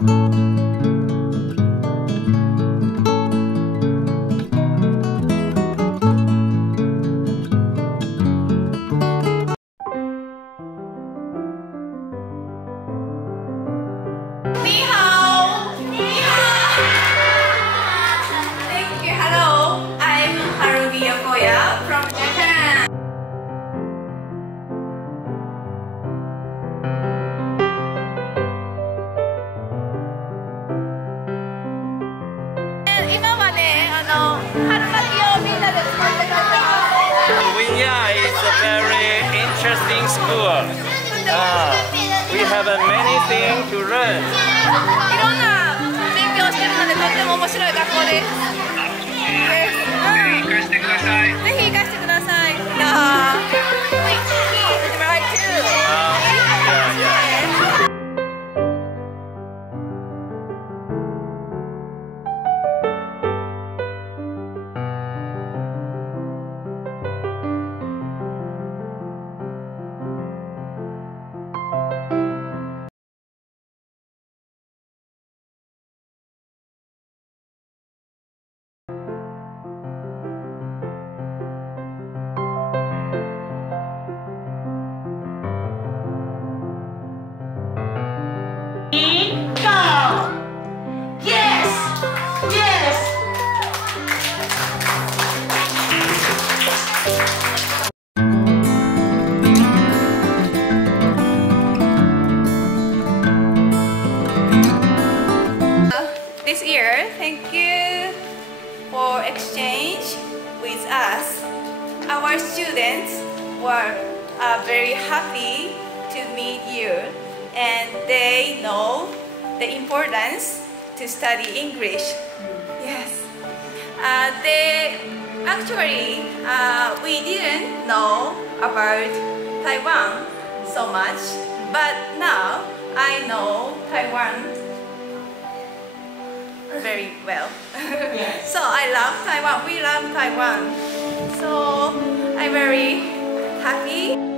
Wen Ya is a very interesting school. We have many things to learn. いろんな勉強してるのでとっても面白い学校です。ぜひ行かせてください。ぜひ行かせてください。This year, thank you for exchange with us. Our students were very happy to meet you, and they know the importance to study English. Yes. Actually, we didn't know about Taiwan so much, but now I know Taiwan very well. Yes. So I love Taiwan. We love Taiwan. So I'm very happy.